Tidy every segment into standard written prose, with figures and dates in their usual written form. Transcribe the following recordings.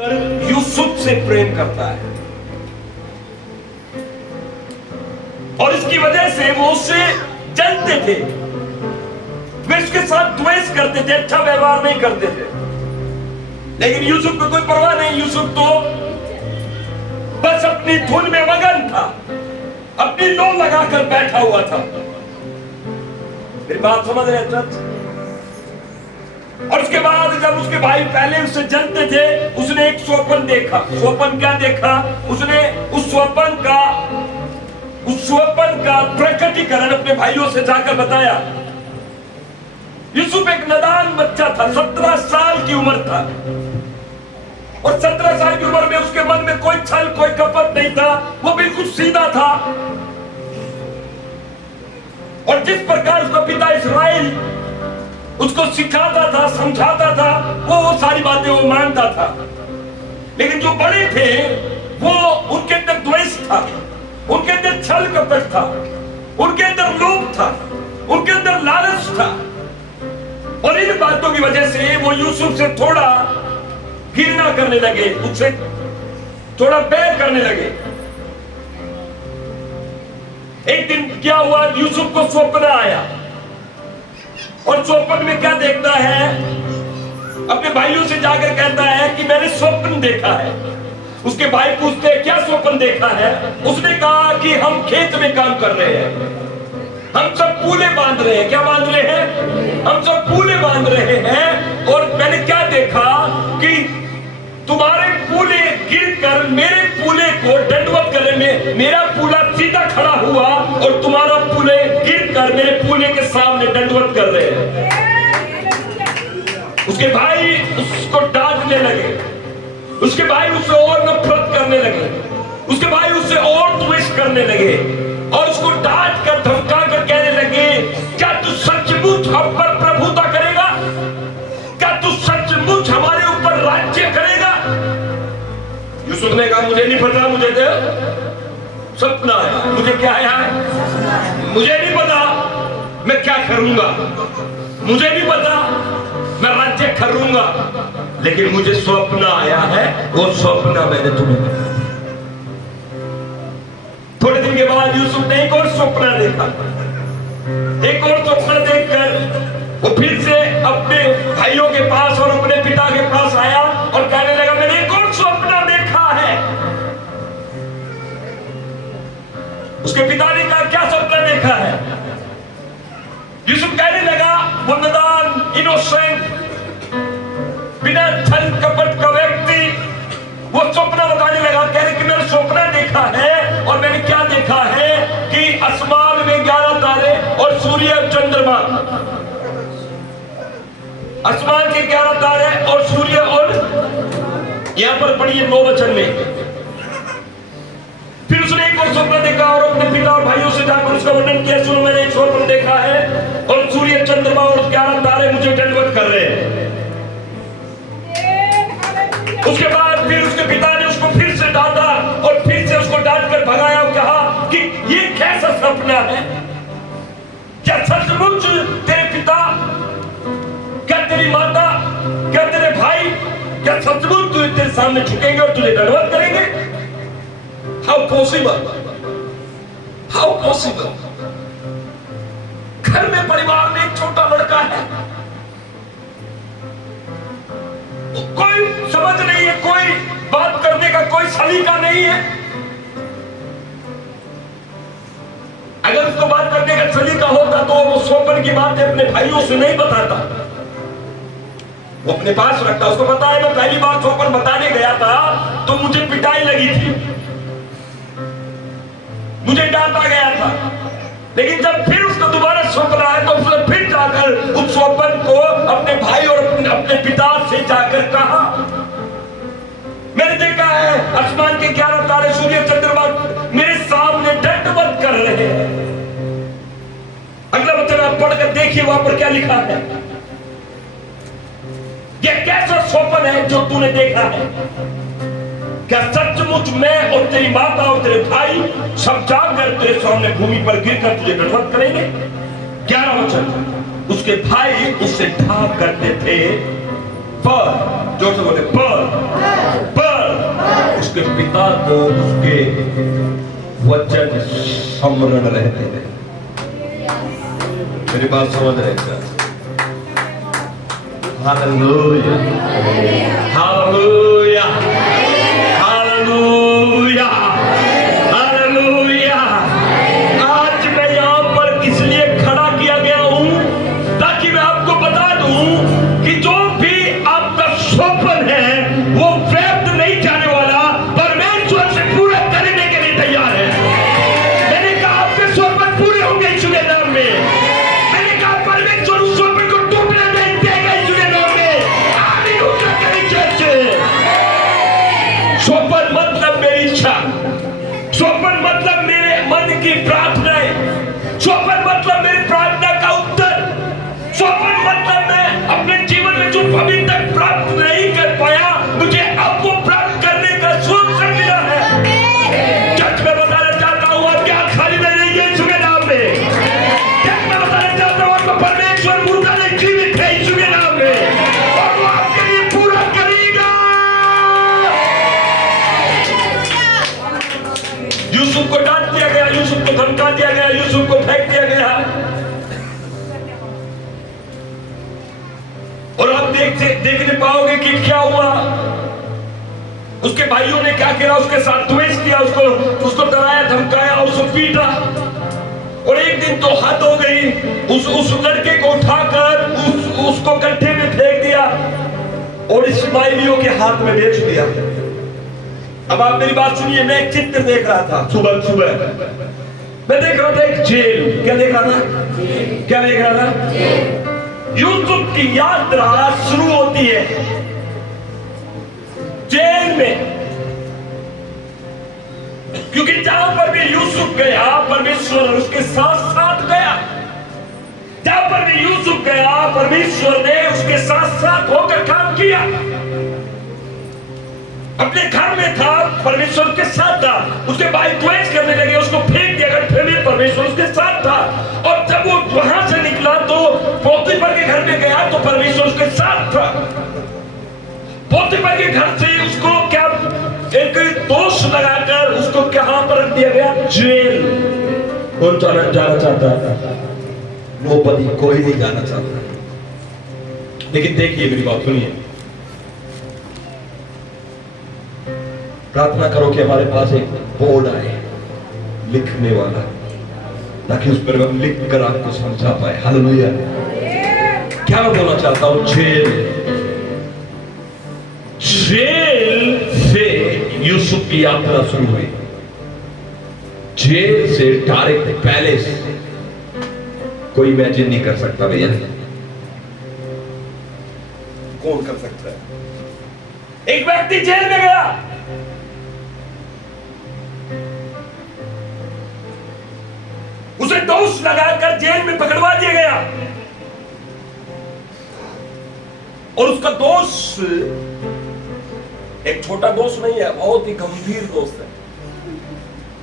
यूसुफ से प्रेम करता है और इसकी वजह से वो उससे जलते थे, वे उसके साथ द्वेष करते थे, अच्छा व्यवहार नहीं करते थे। लेकिन यूसुफ को कोई परवाह नहीं, यूसुफ तो बस अपनी धुन में मगन था, अपनी लो लगाकर बैठा हुआ था। मेरी बात समझ रहे हैं? और उसके बाद जब उसके भाई पहले उससे जलते थे, उसने एक स्वप्न देखा। स्वप्न क्या देखा उसने? उस स्वप्न का प्रकटीकरण अपने भाइयों से जाकर बताया। यूसुफ एक नादान बच्चा था, 17 साल की उम्र था, और 17 साल की उम्र में उसके मन में कोई छल कोई कपट नहीं था, वो बिल्कुल सीधा था। और जिस प्रकार उसका पिता इस्राएल उसको सिखाता था, समझाता था, वो सारी बातें वो मानता था। लेकिन जो बड़े थे वो उनके अंदर द्वेष था, उनके अंदर छल कपट था, उनके अंदर लोभ था, उनके अंदर लालच था। और इन बातों की वजह से वो यूसुफ से थोड़ा घृणा करने लगे, उससे थोड़ा बैर करने लगे। एक दिन क्या हुआ, यूसुफ को स्वप्न आया और स्वप्न में क्या देखता है, अपने भाइयों से जाकर कहता है कि मैंने स्वप्न देखा है। उसके भाई पूछते हैं क्या स्वप्न देखा है? उसने कहा कि हम खेत में काम कर रहे हैं, हम सब पूले बांध रहे हैं। क्या बांध रहे हैं? हम सब पूले बांध रहे हैं। और मैंने क्या देखा कि तुम्हारे पूले गिरकर मेरे पूले को दंडवत करने में, मेरा पूला सीधा खड़ा हुआ और तुम्हारा पूले गिरकर मेरे पूले के सामने दंडवत कर रहे हैं। उसके भाई उसको डांटने लगे, उसके भाई उससे और नफरत करने लगे, उसके भाई उससे और द्वेष करने लगे और उसको डांट कर धमका कर कहने लगे, क्या तू सचमुच हम पर प्रभुता करेगा? क्या तू सचमुच हमारे ऊपर राज्य करेगा? यूसुफ ने कहा मुझे नहीं पता, मुझे तो सपना है। मुझे क्या है? मुझे नहीं पता मैं क्या करूंगा, मुझे नहीं पता मैं राज्य करूंगा, लेकिन मुझे स्वप्न आया है, वो स्वप्न मैंने तुम्हें बताया। थोड़े दिन के बाद यूसुफ ने एक और स्वप्न देखा। एक और स्वप्न देखकर वो फिर से अपने भाइयों के पास और अपने पिता के पास आया और कहने लगा मैंने एक और स्वप्न देखा है। उसके पिता ने कहा क्या स्वप्न देखा है? यूसुफ कहने लगा, वो नादान इनोसेंट बिना छल कपट का व्यक्ति वो स्वप्न बताने लगा, कहने कि मैंने स्वप्न देखा है और मैंने क्या देखा है कि आसमान में 11 तारे और सूर्य और चंद्रमा, आसमान के 11 तारे और सूर्य, और यहां पर पढ़िए 9 वचन में। फिर उसने एक और स्वप्न देखा और अपने पिता और भाइयों से जाकर उसका वर्णन किया, सुनो मैंने एक स्वप्न देखा है और सूर्य चंद्रमा और 11 तारे मुझे दंडवत कर रहे हैं। उसके बाद फिर उसके पिता ने उसको फिर से डांटा और फिर से उसको डांट कर भगाया और कहा कि ये कैसा सपना है? क्या सचमुच तेरे पिता, क्या तेरी माता, क्या तेरे भाई, क्या सचमुच तुझे तेरे सामने झुकेंगे और तुझे दंडवत करेंगे? How possible, how possible? घर में परिवार में एक छोटा लड़का है, कोई समझ नहीं है, कोई बात करने का कोई सलीका नहीं है। अगर उसको बात करने का सलीका होता तो वो स्वप्न की बातें अपने भाइयों से नहीं बताता, वो अपने पास रखता। उसको पता है मैं पहली बार स्वप्न बताने गया था तो मुझे पिटाई लगी थी, मुझे डांटा गया था, लेकिन जब फिर उसको दोबारा स्वप्न आया तो उसने फिर जाकर उस स्वप्न को अपने भाई और अपने पिता से जाकर कहा, मैंने देखा है आसमान के 11 तारे सूर्य चंद्रमा मेरे सामने दंडवत कर रहे हैं। अगला वचन आप पढ़कर देखिए वहां पर क्या लिखा है। यह कैसा स्वप्न है जो तूने देखा है? क्या सचमुच मैं और तेरी माता और तेरे भाई सब जाकर तेरे सामने भूमि पर गिरकर तुझे दंडवत करेंगे? 11 वचन, उसके भाई उससे ढाक करते थे, पर जो से बोले पर उसके पिता को उसके वचन स्मरण रहते थे। मेरी बात समझ रहे क्या? Hallelujah, hallelujah, hallelujah, hallelujah. आज मैं यहां पर इसलिए खड़ा किया गया हूं ताकि मैं आपको बता दूं कि जो भी आपका स्वप्न है वो व्यर्थ नहीं जाने वाला, परमेश्वर से पूरा करने के लिए तैयार है। मैंने कहा आपके स्वप्न पूरे होंगे यीशु के नाम में। मैंने कहा परमेश्वर उस स्वप्न को टूटने नहीं देगा यीशु के नाम में। आमीन उठा करें चर्च। स्वप्न मतलब मेरी इच्छा, स्वप्न मतलब मेरे मन की प्रार्थनाएं, स्वप्न मतलब मेरी प्रार्थना का उत्तर, स्वप्न मतलब मैं अपने जीवन में जो अभी तक प्राप्त नहीं कर पाया मुझे अब वो प्राप्त करने का सुअवसर मिला है। चर्च में बताना चाहता हूँ आपके हाथ खाली में नहीं है यीशु के नाम में। चर्च में बताना चाहता हूँ आपको परमेश्वर मुर्दा नहीं जीवित है यीशु के नाम में, और वो आपके लिए पूरा करेगा। यूसुफ को डांट दिया गया, यूसुफ को धमका दिया गया, यूसुफ को फेंक दिया गया, और आप देखने पाओगे कि क्या हुआ। उसके भाइयों ने क्या किया, उसके साथ द्वेष किया, उसको डराया धमकाया और उसको पीटा। और एक दिन तो हद हो गई, उस लड़के को उठाकर उसको गड्ढे में फेंक दिया और इस्माइलियों के हाथ में बेच दिया। अब आप मेरी बात सुनिए, मैं एक चित्र देख रहा था सुबह मैं देख रहा था एक जेल। क्या देख रहा था? क्या देख रहा था? यूसुफ की यात्रा शुरू होती है जेल में, क्योंकि जहां पर भी यूसुफ गया परमेश्वर उसके साथ साथ गया। जहां पर भी यूसुफ गया परमेश्वर ने उसके साथ साथ होकर काम किया। अपने घर में था, परमेश्वर उसके साथ था। उसके भाई द्वेष करने लगे, उसको फेंक दिया गया, फिर भी परमेश्वर उसके साथ था। और जब वो वहां से निकला तो पोतीफर के घर में गया तो परमेश्वर उसके साथ था। पोतीफर के घर से उसको क्या एक दोष लगाकर उसको कहां पर रख दिया गया? जेल। कौन जाना चाहता है? नोबडी, कोई नहीं जाना चाहता। लेकिन देखिए मेरी बात सुनिए, प्रार्थना करो कि हमारे पास एक बोर्ड आए लिखने वाला, ताकि उस पर हम लिख कर आपको समझा पाए। हालेलुया। क्या मैं बोलना चाहता हूं? जेल से यूसुफ की यात्रा शुरू हुई। जेल से डायरेक्ट पैलेस। कोई इमेजिन नहीं कर सकता भैया। कौन कर सकता है? एक व्यक्ति जेल में गया, उसे दोष लगाकर जेल में पकड़वा दिया गया, और उसका दोष एक छोटा दोष नहीं है, बहुत ही गंभीर दोष है।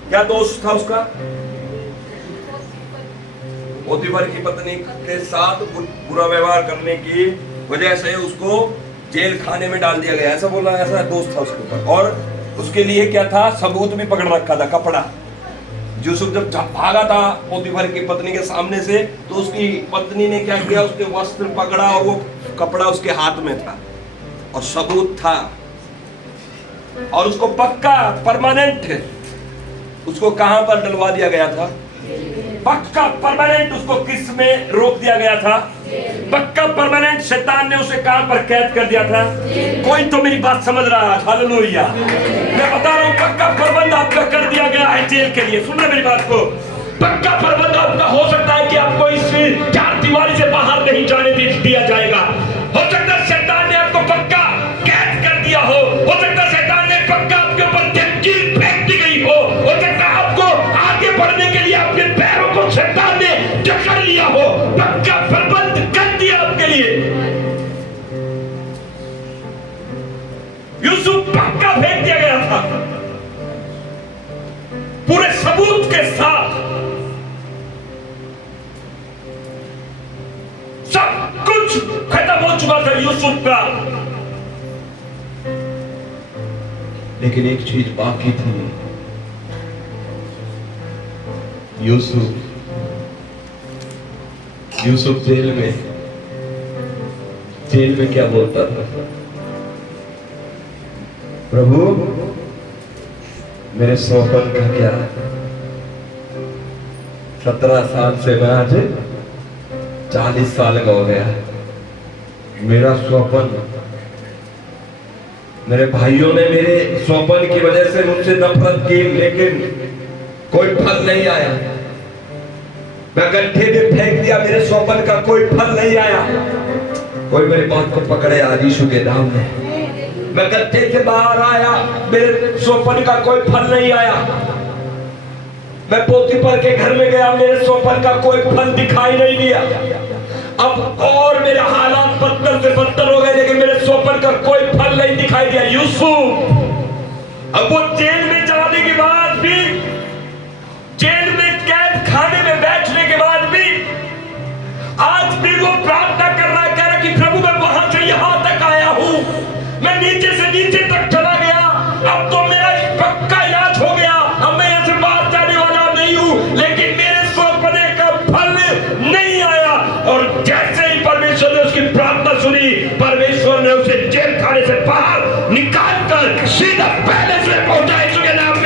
क्या दोष था उसका? पोतीफर की पत्नी के साथ बुरा व्यवहार करने की वजह से उसको जेल खाने में डाल दिया गया, ऐसा बोला, ऐसा दोष था उसके ऊपर। और उसके लिए क्या था? सबूत भी पकड़ रखा था, कपड़ा। यूसुफ जब भागा था पोतीफर की पत्नी के सामने से, तो उसकी पत्नी ने क्या किया? उसके वस्त्र पकड़ा और वो कपड़ा उसके हाथ में था और सबूत था, और उसको पक्का परमानेंट उसको कहां पर डलवा दिया गया था? पक्का परमानेंट उसको किस में रोक दिया गया था? पक्का परमानेंट शैतान ने उसे कहां पर कैद कर दिया था? कोई तो मेरी बात समझ रहा है? हालेलुया। मैं बता रहा हूं, पक्का प्रबंध आपका कर दिया गया है जेल के लिए। सुन रहे मेरी बात को? पक्का प्रबंध आपका हो सकता है कि आपको इस चार दीवारी से बाहर नहीं जाने दिया जाएगा। हो सकता है शैतान ने आपको पक्का कैद कर दिया हो सकता है शैतान ने पक्का आपके ऊपर जंजीर फेंक दी गई हो सकता है आपको आगे बढ़ने के लिए अपने पैरों को शैतान ने जकड़ लिया हो। पक्का प्रबंध कर दिया आपके लिए। यूसुफ पक्का फेंक दिया गया था पूरे सबूत के साथ। सब कुछ खत्म हो चुका था यूसुफ का। लेकिन एक चीज बाकी थी। यूसुफ जेल में क्या बोलता था? प्रभु मेरे स्वप्न का क्या? 17 साल से मैं आज 40 साल का हो गया। मेरा स्वप्न, मेरे भाइयों ने मेरे स्वप्न की वजह से मुझसे नफरत की, लेकिन कोई फल नहीं आया। मैं गड्ढे में फेंक दिया, मेरे स्वप्न का कोई फल नहीं आया। कोई मेरी बात को पकड़े आज यीशु के नाम में। मैं गड्ढे से बाहर आया, मेरे स्वप्न का कोई फल नहीं आया। मैं पोतीफर के घर में गया, मेरे स्वप्न का कोई फल दिखाई नहीं दिया। अब और मेरे हालात बदतर से बदतर हो गए, लेकिन मेरे स्वप्न का कोई फल नहीं दिखाई दिया। यूसुफ अब वो जेल में जाने के बाद भी, जेल में कैद खाने में बैठने के बाद भी, आज भी वो प्रार्थना कर रहा है, कह रहा कि प्रभु मैं वहां से यहां तक आया हूं, मैं नीचे से नीचे तक चला गया, अब तो मेरा पक्का इलाज हो गया, अब मैं यहां से बाहर जाने वाला नहीं हूं, लेकिन मेरे स्वप्न का फल नहीं आया। और जैसे ही परमेश्वर ने उसकी प्रार्थना सुनी, परमेश्वर ने उसे जेल खाने से बाहर निकाल कर सीधा पैलेस में पहुंचा यीशु के नाम में।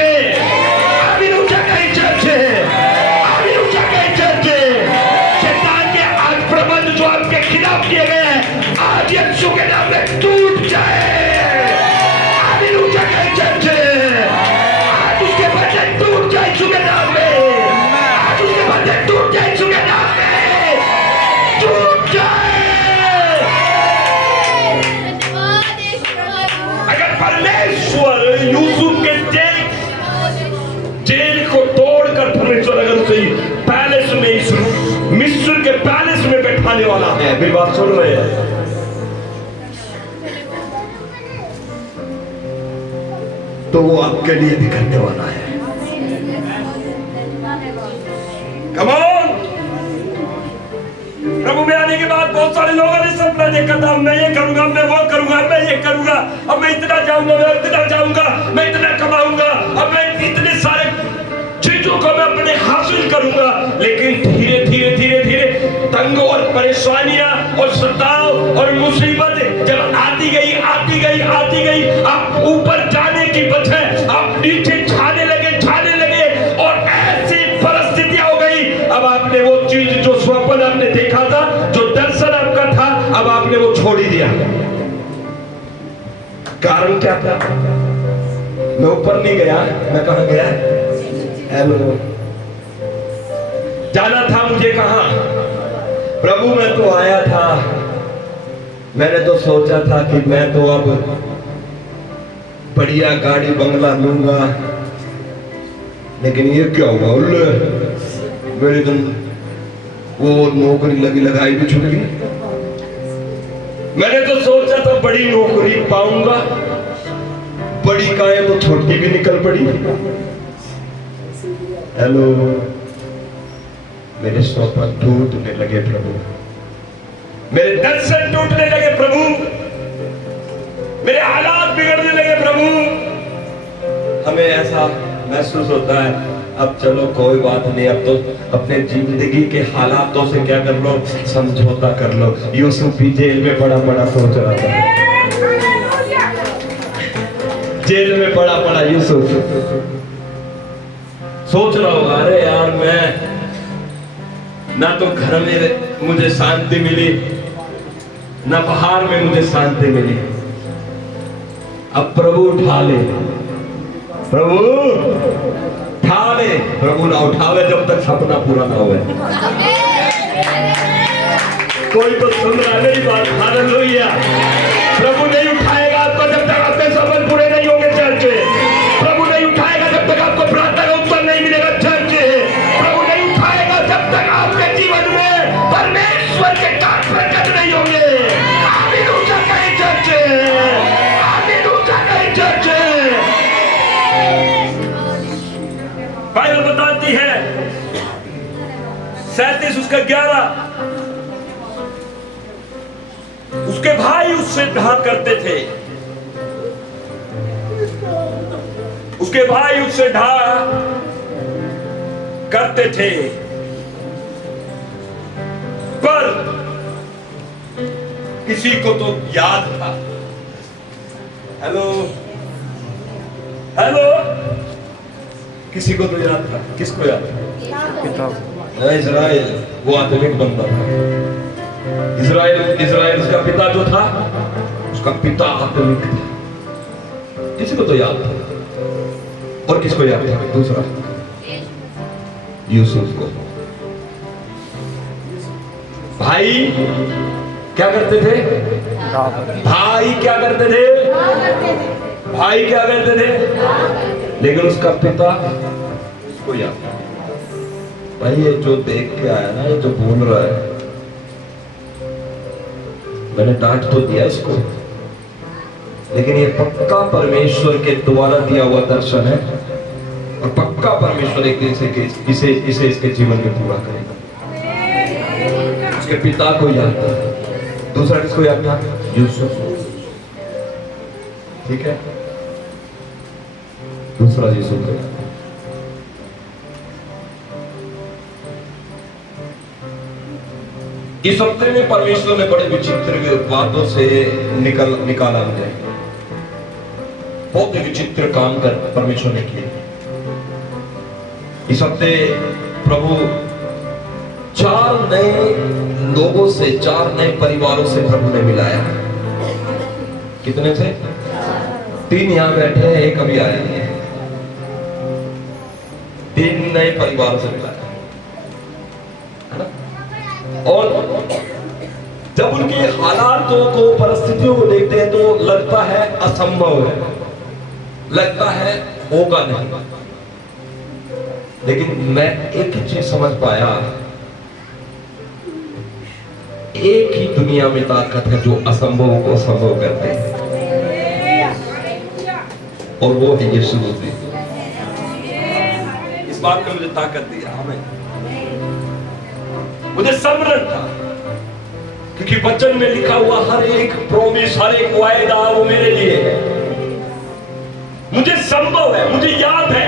जो आपके खिलाफ किए गए हैं, आज यीशु के नाम में टूट जाए। हालेलुया कहे चर्च, आज उसके बंधन टूट जाए यीशु के नाम में। आज उसके बंधन टूट जाए यीशु के नाम में, टूट जाए। अगर परमेश्वर यूसुफ के जेल को तोड़कर परमेश्वर अगर उसे पैलेस में, मिस्र के पैलेस में बैठाने वाला है, मेरी बात सुन रहे हैं, तो वो आपके लिए भी करने वाला है। Come on. प्रभु में आने के बाद बहुत सारे लोगों ने सपना देखा था, मैं ये करूंगा, मैं वो करूंगा, मैं ये करूंगा, अब मैं इतना जाऊंगा, मैं इतना जाऊंगा, मैं इतना कमाऊंगा, अब मैं इतने सारे चीजों को मैं अपने हासिल करूंगा। लेकिन धीरे धीरे धीरे धीरे तंग और परेशानियां और सताव और मुसीबत जब आती गई, आप ऊपर जाने की बजाय आप नीचे छाने लगे और ऐसी परिस्थितियां हो गई। अब आपने वो चीज, जो स्वप्न आपने देखा था, जो दर्शन आपका था, अब आपने वो छोड़ ही दिया। कारण क्या था? मैं ऊपर नहीं गया, मैं कहां गया? हेलो, जाना था मुझे कहां? प्रभु मैं तो आया था, मैंने तो सोचा था कि मैं तो अब बढ़िया गाड़ी बंगला लूंगा, लेकिन ये क्या हुआ? मेरी तो वो नौकरी लगाई भी छूट गई। मैंने तो सोचा था बड़ी नौकरी पाऊंगा, बड़ी काया तो छोटी भी निकल पड़ी। हेलो, मेरे स्वप्न टूटने लगे प्रभु, मेरे दर्शन टूटने लगे प्रभु, मेरे हालात बिगड़ने लगे प्रभु। हमें ऐसा महसूस होता है, अब चलो कोई बात नहीं, अब तो अपने जिंदगी के हालातों से क्या कर लो, समझौता कर लो। यूसुफ भी जेल में बड़ा सोच रहा था, जेल में बड़ा यूसुफ सोच रहा होगा, अरे यार मैं ना तो घर में मुझे शांति मिली, ना बाहर में मुझे शांति मिली, अब प्रभु उठा ले, प्रभु उठा ले। प्रभु ना उठावे जब तक सपना पूरा ना होवे। कोई तो सुन रहा मेरी बात? हालेलुया। प्रभु नहीं उठाएगा आपको जब तक आपके सपने पूरे नहीं होंगे चर्च। प्रभु नहीं उठाएगा जब तक आपको प्रार्थना का उत्तर नहीं मिलेगा चर्च। प्रभु नहीं उठाएगा जब तक आपके जीवन में परमेश्वर के काम प्रकट नहीं होंगे। हालेलुया कहे चर्च, हालेलुया कहे चर्च। बाइबल बताती है 37 उसका 11, उसके भाई उससे कहा करते थे, उसके भाई उससे ढा करते थे, पर किसी को तो याद था। हेलो हेलो, किसी को तो याद था। किसको याद था? इज़राइल, वो आत्मिक बंदा था। इज़राइल उसका पिता जो था, उसका पिता आत्मिक था। किसी को तो याद था। और किसको याद था? दूसरा, यूसुफ को। भाई क्या करते थे? भाई क्या करते थे? भाई क्या करते थे? लेकिन उसका पिता उसको याद, भाई ये जो देख के आया ना, ये जो बोल रहा है, मैंने डांट तो दिया इसको, लेकिन ये पक्का परमेश्वर के द्वारा दिया हुआ दर्शन है, और पक्का परमेश्वर एक दिन से इसे इसके जीवन में पूरा करेगा। उसके पिता को याद था। दूसरा किसको याद था? यूसुफ। ठीक है, दूसरा यूसुफ को। इस हफ्ते में परमेश्वर ने बड़े विचित्र बातों से निकाला मुझे। बहुत ही विचित्र काम कर परमेश्वर ने किए। इस हफ्ते प्रभु 4 नए लोगों से, 4 नए परिवारों से प्रभु ने मिलाया। कितने थे? 3 यहां बैठे हैं, एक अभी आया नहीं है। 3 नए परिवारों से मिलाया, है ना? और जब उनके हालातों को, परिस्थितियों को देखते हैं तो लगता है असंभव है, लगता है होगा नहीं। लेकिन मैं एक ही चीज समझ पाया, एक ही दुनिया में ताकत है जो असंभव को संभव करते हैं, और वो है यीशु मसीह। इस बात ने मुझे ताकत दिया। हमें मुझे समरण था, क्योंकि वचन में लिखा हुआ हर एक प्रोमिस, हर एक वायदा वो मेरे लिए है। मुझे संभव है, मुझे याद है।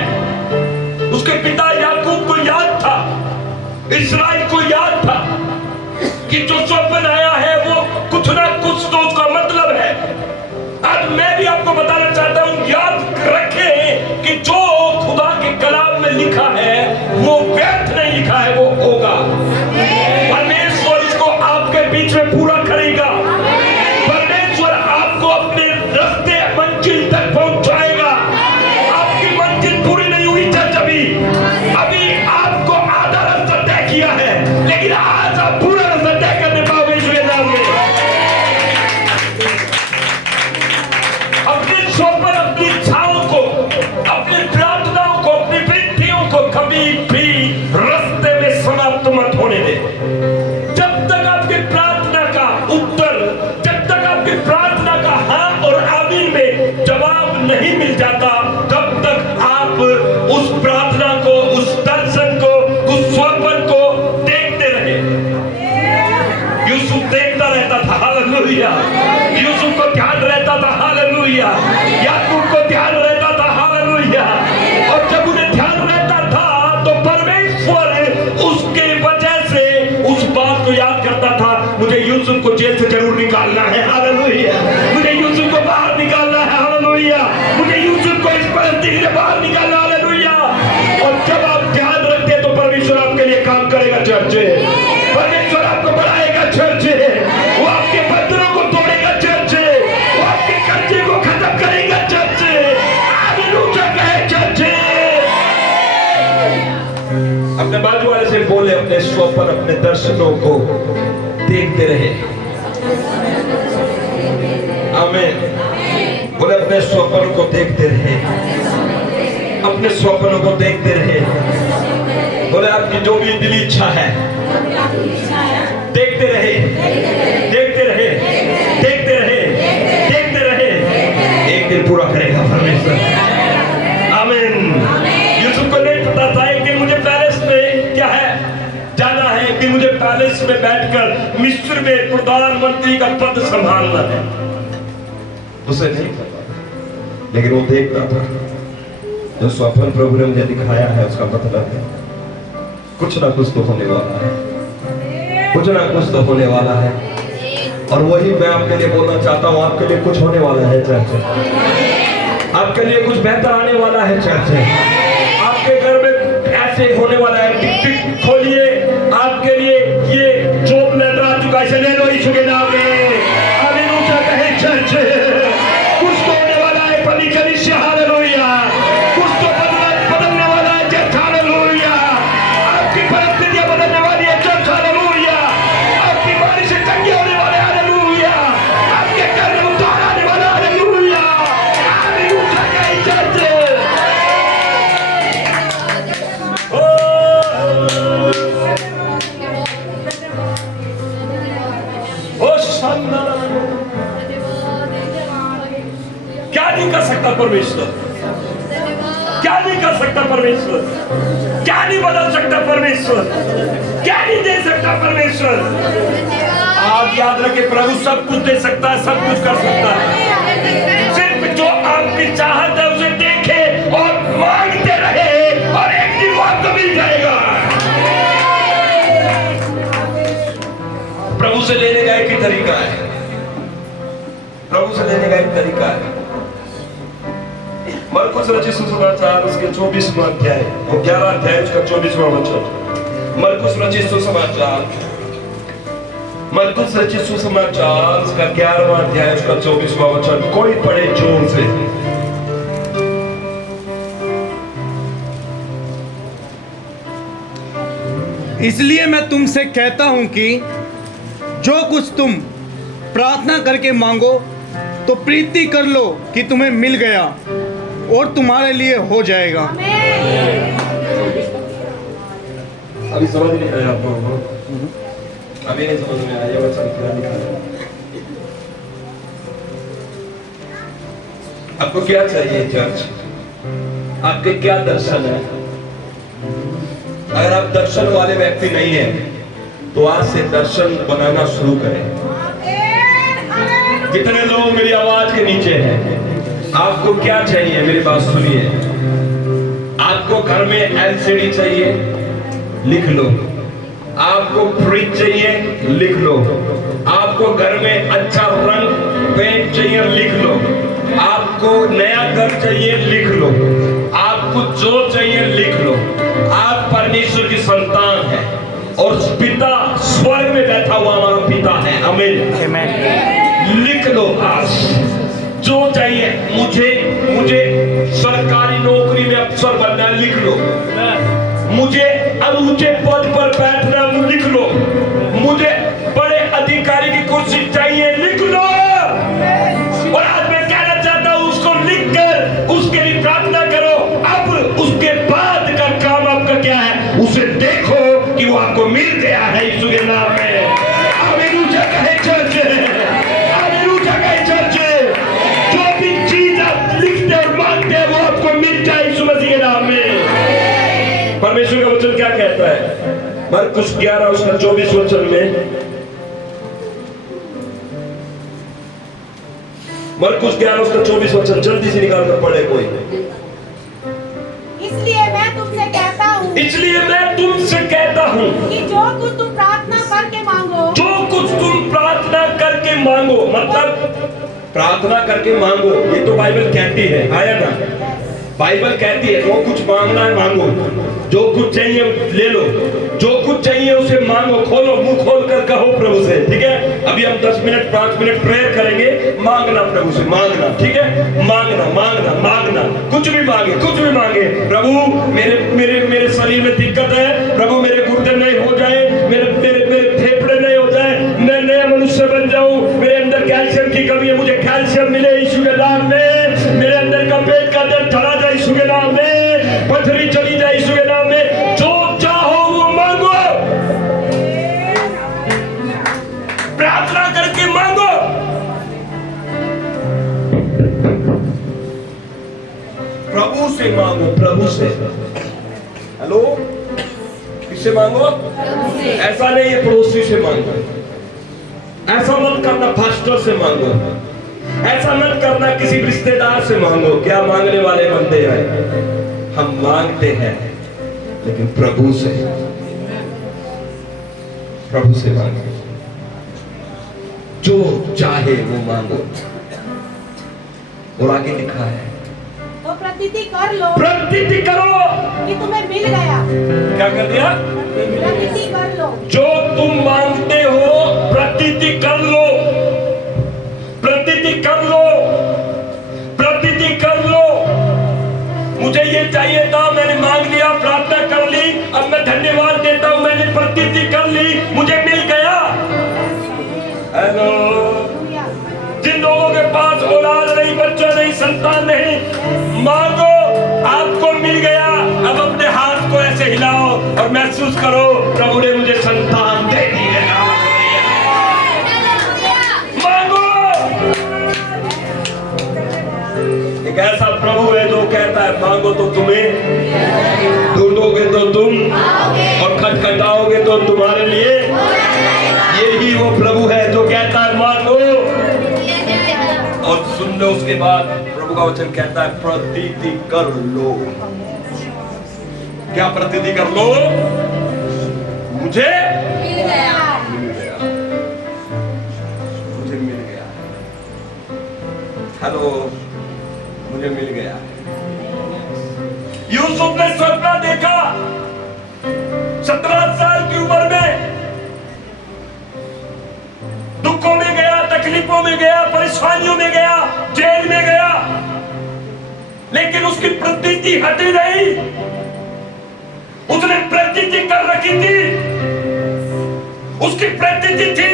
उसके पिता याकूब को याद था, इस्राएल को याद था कि जो स्वप्न आया है वो कुछ ना कुछ तो उसका मतलब है। आज मैं भी आपको बताना चाहता हूं, याद रखें कि जो खुदा के कलाम में लिखा है वो व्यर्थ नहीं लिखा है, वो होगा। परमेश्वर इसको आपके बीच में पूरा करेगा। परमेश्वर आपको अपने रास्ते मंजिल तक पहुंचाएगा। आपकी मंजिल पूरी नहीं हुई अभी आपको आधा रास्ता तय किया है, लेकिन आज आप पूरा रास्ता तय करने पाओगे यीशु के नाम में। अपने स्वप्न, अपनी इच्छाओं को, अपनी प्रार्थनाओं को, अपनी वृत्तियों को कभी भी रास्ते में समाप्त मत होने दे। जब तक आपकी प्रार्थना का उत्तर, जब तक आपकी प्रार्थना का हाँ और आमीन में जवाब नहीं मिल जाता, तब तक आप उस प्रार्थना को, उस दर्शन को, उस स्वप्न को देखते रहे। यूसुफ देखता रहता था, हालेलुया। यूसुफ को ध्यान रहता था, हालेलुया। याकूब को ध्यान रहता था, हालेलुया। और जब उन्हें ध्यान रहता था तो परमेश्वर उसके वजह से उस बात को याद करता था, मुझे यूसुफ को जेल से जरूर निकालना है, हालेलुया। मुझे यूसुफ को बाहर निकालना है, हालेलुया। मुझे यूसुफ को इस परिस्थिति से बाहर निकालना, हालेलुया। और जब आप ध्यान रखते हैं तो परमेश्वर आपके लिए काम करेगा, चर्च। परमेश्वर आपको बढ़ाएगा, चर्च। वो आपके बंधनों को तोड़ेगा, चर्च। वो आपके कर्जे को खत्म करेगा, चर्च। हालेलुया कहे, चर्च। अपने बाजू वाले से बोले, अपने स्वप्न, अपने दर्शनों को देखते रहे। आमीन। बोले अपने स्वप्नों को देखते रहे, अपने स्वप्नों को देखते रहे। बोले आपकी जो भी दिली इच्छा है देखते रहे, देखते रहे, देखते रहे, देखते रहे। एक दिन पूरा करेगा परमेश्वर। आमीन। यूसुफ को नहीं पता था एक दिन मुझे पैलेस में क्या है जाना है, एक दिन मुझे पैलेस में बैठकर मिस्र में प्रधानमंत्री का पद संभालना है। उसे नहीं पता, लेकिन वो देख रहा था। जो स्वप्न प्रभु ने मुझे दिखाया है उसका मतलब है कुछ ना कुछ तो होने वाला है, कुछ ना कुछ तो होने वाला है। और वही मैं आपके लिए बोलना चाहता हूँ, आपके लिए कुछ होने वाला है चर्च, आपके लिए कुछ बेहतर आने वाला है चर्च। आपके घर में ऐसे होने वाला है, टिक खोलिए, आपके लिए ये जॉब लेटर आ चुका है, ले लो यीशु के नाम में। हालेलुया कहे चर्च, कुछ तो होने वाला है फर्नीचर से, हालेलुया। कुछ तो बदलने वाला है चर्च, हालेलुया। आपकी परिस्थितियां बदलने वाली है चर्च, हालेलुया। आपकी बारिश से चंगे होने वाले, हालेलुया। आपके घर में उद्धार आने वाला, हालेलुया। हालेलुया कहे चर्च। क्या नहीं कर सकता परमेश्वर, क्या नहीं कर सकता परमेश्वर, क्या नहीं बदल सकता परमेश्वर, क्या नहीं दे सकता परमेश्वर। आप याद रखें, प्रभु सब कुछ दे सकता है, सब कुछ कर सकता है। सिर्फ जो आपकी चाहत है उसे देखे और मांगते रहे, और एक दिन वो आपको मिल जाएगा। प्रभु से लेने का एक ही तरीका है, प्रभु से लेने का एक तरीका है। मरकुस रचित सुसमाचार उसके 24वां अध्याय और 11 अध्याय उसका 24वां वचन। मरकुस रचित सुसमाचार, मरकुस रचित सुसमाचार उसका 11वां अध्याय उसका 24वां वचन। कोई पढ़े जोर से। इसलिए मैं तुमसे कहता हूं कि जो कुछ तुम प्रार्थना करके मांगो तो प्रीति कर लो कि तुम्हें मिल गया और तुम्हारे लिए हो जाएगा। अभी समझ नहीं आया आपको, अभी नहीं समझ में आया वचन क्या लिखा है। आपको क्या चाहिए चर्च, आपके क्या दर्शन है? अगर आप दर्शन वाले व्यक्ति नहीं हैं तो आज से दर्शन बनाना शुरू करें। कितने लोग मेरी आवाज के नीचे हैं? आपको क्या चाहिए मेरी बात सुनिए। आपको घर में एलसीडी चाहिए, लिख लो। आपको फ्रिज चाहिए, लिख लो। आपको घर में अच्छा रंग पेंट चाहिए, लिख लो। आपको नया घर चाहिए, लिख लो। आपको जो चाहिए लिख लो। आप परमेश्वर की संतान है और पिता स्वर्ग में बैठा हुआ हमारा पिता है। आमीन। लिख लो आज जो चाहिए। मुझे सरकारी नौकरी में अफसर बनना, लिख लो। मुझे ऊंचे पद पर बैठना, लिख लो। मुझे बड़े अधिकारी की कुर्सी चाहिए, लिख लो। और आज मैं कहना चाहता हूं, उसको लिखकर उसके लिए प्रार्थना करो। अब उसके बाद का काम आपका क्या है, उसे देखो कि वो आपको मिल गया है यीशु के नाम में। हालेलुया कहे चर्च, हालेलुया कहे चर्च। जो भी चीज आप लिखते और मांगते हैं वो आपको मिल जाए यीशु मसीह के नाम में। परमेश्वर का वचन क्या कहता है? मरकुस 11 उसका 24 वचन में, मरकुस 11 उसका 24 वचन जल्दी से निकाल कर पढ़े कोई। इसलिए मैं तुमसे कहता हूँ, इसलिए मैं तुमसे कहता हूँ कि जो कुछ तुम प्रार्थना करके मांगो, जो कुछ तुम प्रार्थना करके मांगो, मतलब प्रार्थना करके मांगो, ये तो बाइबल कहती है, आया ना? बाइबल कहती है जो कुछ मांगना है मांगो, जो कुछ चाहिए ले लो, जो कुछ चाहिए उसे मांगो। खोलो, मुंह खोल कर कहो प्रभु से, ठीक है? अभी हम 10 मिनट 5 मिनट प्रेयर करेंगे। मांगना प्रभु से, मांगना, ठीक है? मांगना मांगना मांगना, कुछ भी मांगे, कुछ भी मांगे। प्रभु मेरे मेरे मेरे शरीर में दिक्कत है, प्रभु मेरे गुर्दे नहीं हो जाए, मेरे मेरे मेरे फेफड़े नहीं हो जाए, मैं नया मनुष्य बन जाऊं, मेरे अंदर कैल्शियम की कमी है, मुझे कैल्शियम मिले यीशु के नाम में। मेरे अंदर का पेट का दर्द चला जाए यीशु के नाम में, पथरी चली जाए यीशु के नाम में। जो चाहो वो मांगो, प्रार्थना करके मांगो। प्रभु से मांगो, प्रभु से। हेलो, किससे मांगो? ऐसा नहीं है पड़ोसी से मांगो, ऐसा मत करना पास्टर से मांगो, ऐसा मत करना किसी रिश्तेदार से मांगो। क्या मांगने वाले बंदे हैं? हम मांगते हैं लेकिन प्रभु से मांगे। जो चाहे वो मांगो। और आगे लिखा है तो प्रतीति कर लो प्रतीति करो कि तुम्हें मिल गया। क्या कर दिया? प्रतीति कर लो। जो तुम मांगते हो प्रतीति कर लो, प्रतीति कर लो, प्रतीति कर लो। मुझे ये चाहिए था, मैंने मांग लिया, प्रार्थना कर ली, अब मैं धन्यवाद देता हूं, मैंने प्रतीति कर ली, मुझे मिल गया। हेलो, जिन लोगों के पास औलाद नहीं, बच्चा नहीं, संतान नहीं, मांगो, आपको मिल गया। अब अपने हाथ को ऐसे हिलाओ और महसूस करो प्रभु ने मुझे संतान दे दी है। मांगो। एक ऐसा प्रभु है जो कहता है मांगो तो तुम्हें, ढूंढोगे तो तुम, और खटखटाओगे तो तुम्हारे लिए। यही वो प्रभु है जो कहता है मांगो। और सुन लो, उसके बाद प्रभु का वचन कहता है प्रतीति कर लो। क्या प्रतीति कर लो? मुझे मिल गया। मुझे मिल गया। हेलो, मुझे मिल गया। यूसुफ ने सपना देखा 17 साल की उम्र में, दुखों में गया, तकलीफों में गया, परेशानियों में गया, जेल में गया, लेकिन उसकी प्रतीति हटी नहीं। उसने प्रतीति कर रखी थी। उसकी प्रतीति थी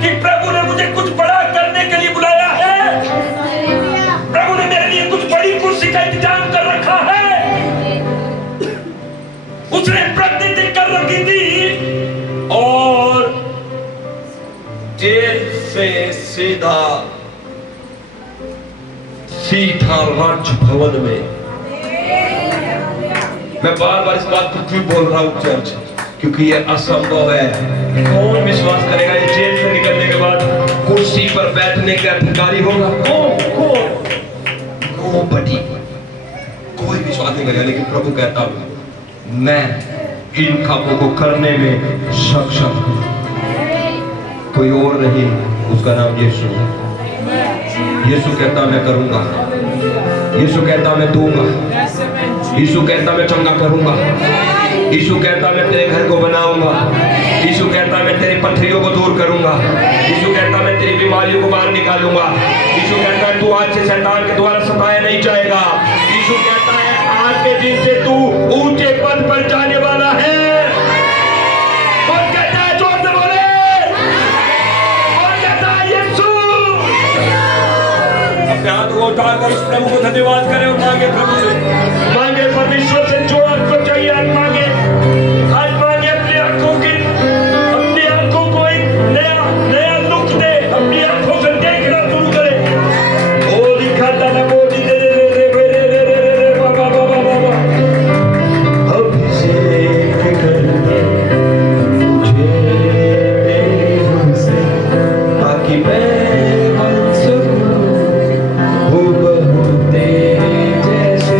कि प्रभु ने मुझे कुछ बड़ा करने के लिए बुलाया है, प्रभु ने मेरे लिए कुछ बड़ी कुर्सी का इंतजाम कर रखा है। उसने प्रतीति कर रखी थी और जेल से सीधा राज भवन में। मैं बार बार इस बात को क्यों बोल रहा हूं चर्च, क्योंकि ये असंभव है। कौन विश्वास करेगा ये जेल से निकलने के बाद कुर्सी पर बैठने का अधिकारी होगा? नोबडी, कोई विश्वास नहीं करेगा। लेकिन प्रभु कहता हूं मैं इन कामों को करने में सक्षम हूं। कोई और नहीं, उसका नाम यीशु है। यीशु कहता मैं करूंगा, यीशु कहता मैं दूंगा, यीशु कहता मैं चंगा करूंगा, यीशु कहता मैं तेरे घर को बनाऊंगा, यीशु कहता मैं तेरी पथरियों को दूर करूंगा, यीशु कहता मैं तेरी बीमारियों को बाहर निकालूंगा, यीशु कहता है तू आज से शैतान के द्वारा सताया नहीं जाएगा, यीशु कहता है आज के दिन से तू ऊंचे पद पर जाने वाला है। उठाकर उस प्रभु को धन्यवाद करें और मांगे प्रभु से, मांगे परमेश्वर से जो आपको चाहिए। आज मांगे अपनी आंखों को एक नया लुक दे, अपनी आंखों से देखना शुरू करें। ओ लिखा था ना वो अभिषेक कर मुझे तेरे रंग से, ताकि मैं बन सकूं जैसे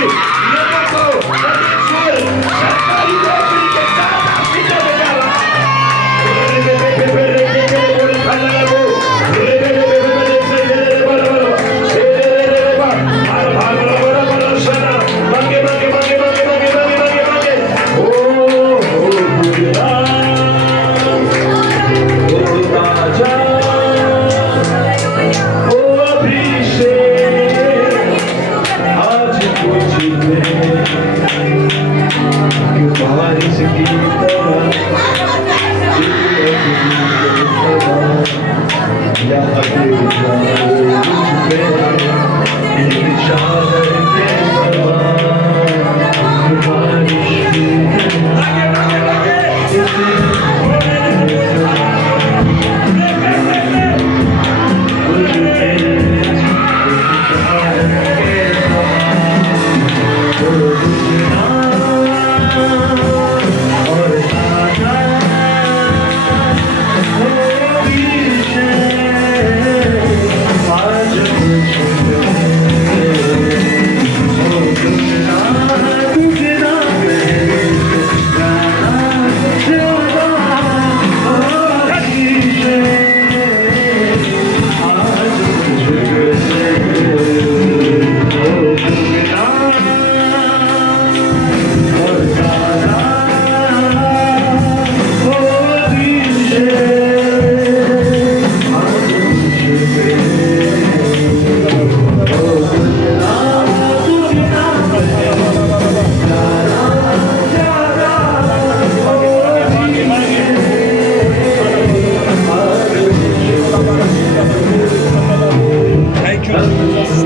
कि लोगों को परमेश्वर सरकारी नौकरी के साथ पीछे लगा रहा है।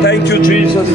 Thank you, Jesus.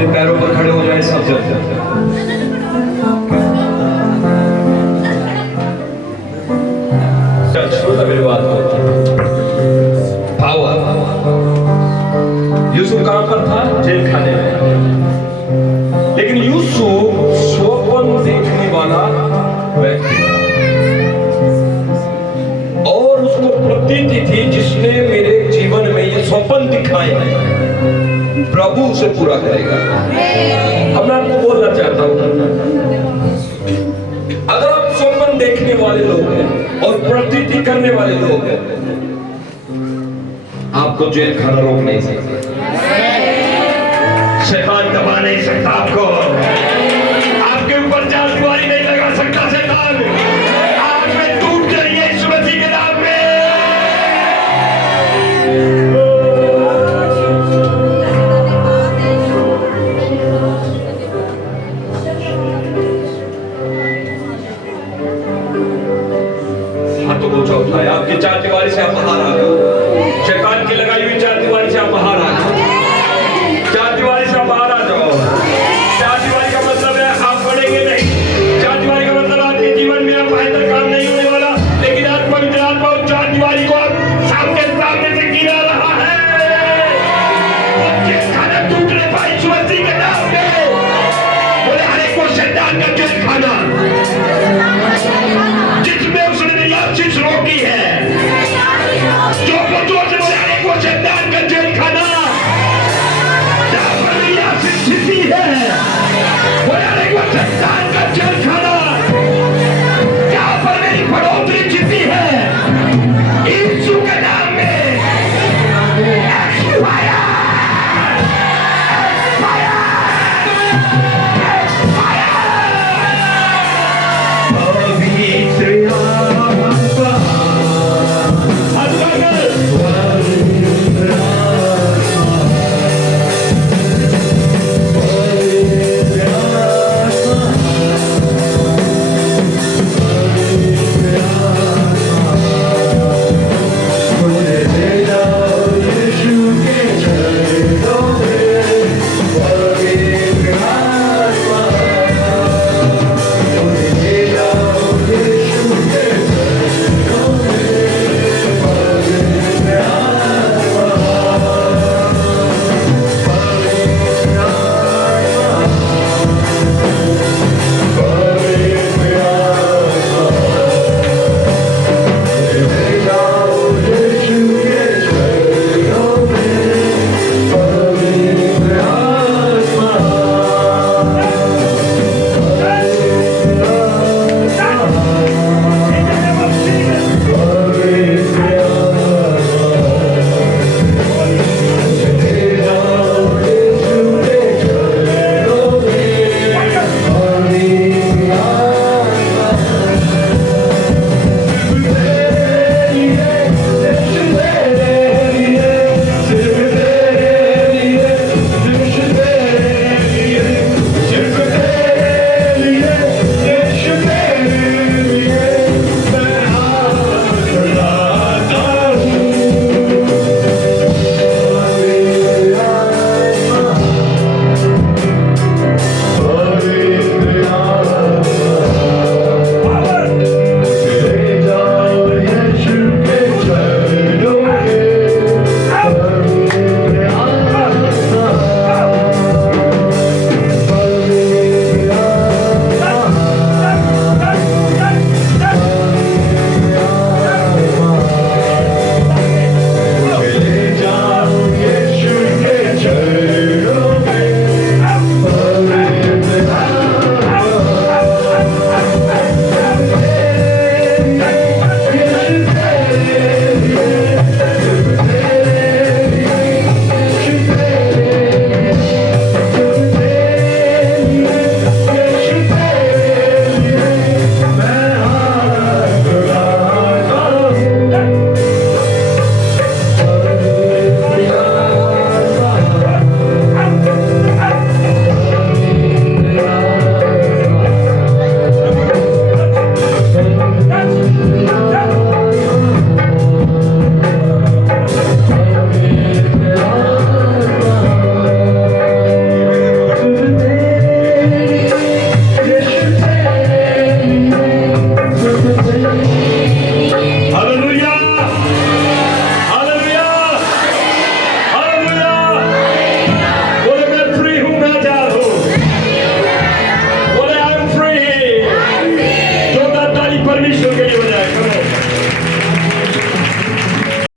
अपने पैरों पर खड़े हो जाए सब जब श्रोता मेरी बात पावर। यूसुफ कहां पर था? जेल खाने में। लेकिन यूसुफ स्वप्न देखने वाला व्यक्ति और उसको प्रतीति थी जिसने मेरे जीवन में ये स्वप्न दिखाए हैं प्रभु उसे पूरा करेगा। अब मैं आपको बोलना चाहता हूं, अगर आप स्वप्न देखने वाले लोग हैं और प्रतीति करने वाले लोग हैं, आपको जेल खाना रोक नहीं सकता, शैतान दबा नहीं सकता आपको, आपके ऊपर चार दीवारी नहीं लगा सकता शैतान। आप में टूट जाइए यीशु मसीह के नाम में। हाथों को उठाए, आपकी चार दीवारी से आप बाहर आ गए, शैतान की लगाई हुई चार दीवारी से आप बाहर आ गए, चार दीवारी से आप बाहर आ जाओ। चार दीवारी का मतलब है आप पढ़ेंगे नहीं, चार दीवारी का मतलब आपके जीवन में आप बेहतर काम नहीं होने वाला, लेकिन आज पवित्र आत्मा उस चार दीवारी को आप सामने से गिरा रहा है। जेल खाना टूटने पाए यीशु मसीह के नाम में। बोले हर एक को शैतान का जेल खाना जिसमें उसने आशीष रोकी है, जो बच्चों से बोले हर एक को शैतान का जेल खाना है, बोले हर एक को शैतान का जेल खाना